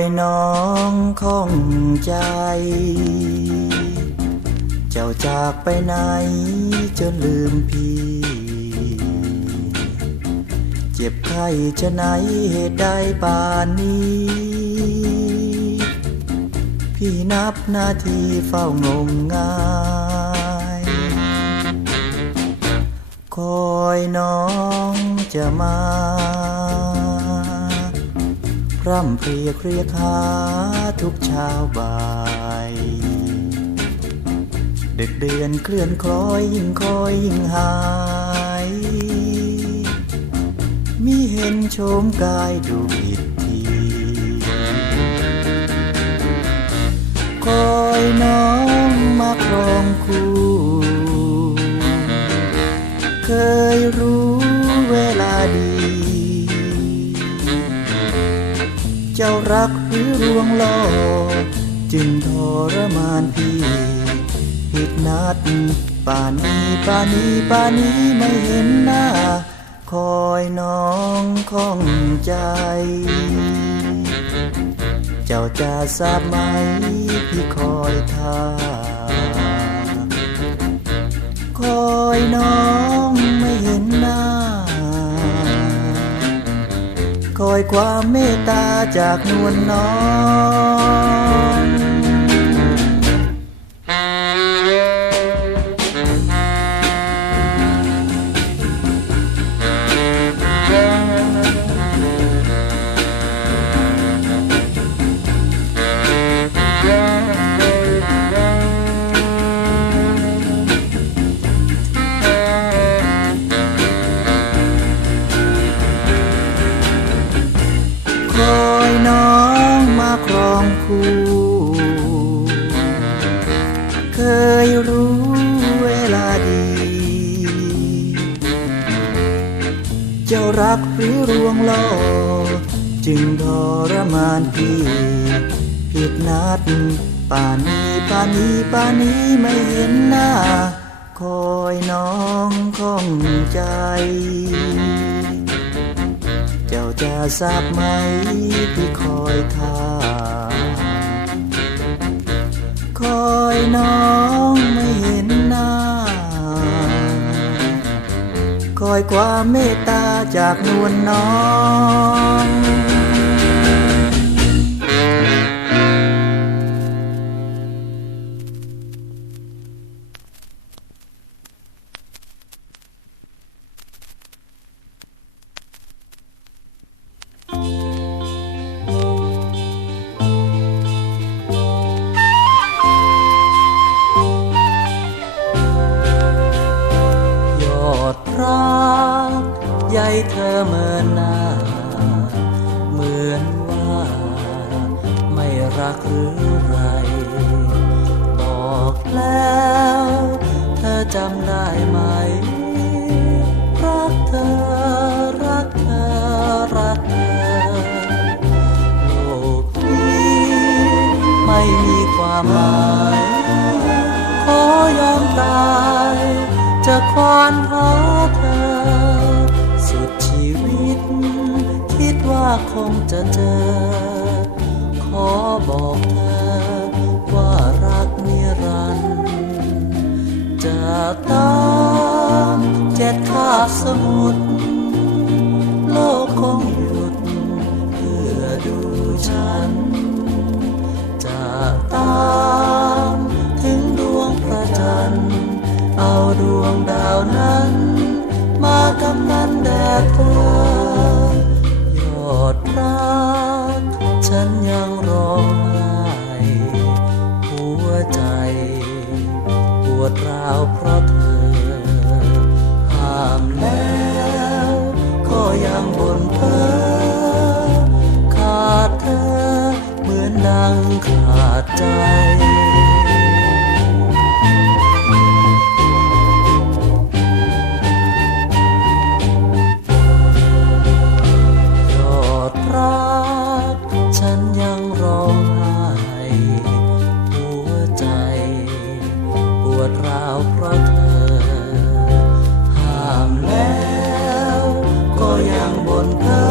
อยน้องข้องใจ เจ้าจากไปไหนจนลืมพี่ เจ็บไข้จะไหนเหตุใดป่านนี้ พี่นับนาทีเฝ้างมงายคอยน้องจะมา พร่ำเพรียกเรียกหาทุกเช้าบ่ายดึกเดือนเคลื่อนคล้อยยิ่งคอยยิ่งหาย มีเห็นโฉมกายดูผิดที คอยน้องมาครองคู่ เคยรู้เวลาดี จ้ารักหรือรวงล่อจึงทรมานพี่ผิดนัดป่านนี้ป่านนี้ป่านนี้ไม่เห็นหน้า คอยน้องข้องใจ เจ้าจะทราบไหมพี่คอยท่าคอยน้อง คอยความเมตตาจากนวลน้อง องคู่ เคยรู้เวลาดี เจ้ารักหรือรวงล่อ จึงทรมานพี่ผิดนัดป่านนี้ป่านนี้ป่านนี้ไม่เห็นหน้า คอยน้องข้องใจ เจ้าจะทราบไหมที่คอยท่า คอยน้องไม่เห็นหน้า คอยความเมตตาจากนวลน้อง เธอเมินหน้า เหมือนว่าไม่รักหรือไร บอกแล้ว เธอจำได้ไหม รักเธอ รักเธอ รักเธอ โลกนี้ไม่มีความหมายขอยอมตาย จะควานหาเธอ คิดว่าคงจะเจอ ขอบอกเธอ ว่ารักนิรันดร์จะตามเจ็ดข้าสมุทรโลกคงหยุดเพื่อดูฉัน จะตามถึงดวงพระจันทร์เอาดวงดาวนั้น มากำนันแด่เธอ ดรัก ฉันยังร้องไห้หัวใจปวดร้าวเพราะเธอ ห้ามแล้วก็ยังบ่ วดร้าวเพราะเธอ ห้ามแล้วก็ยังบนเธอ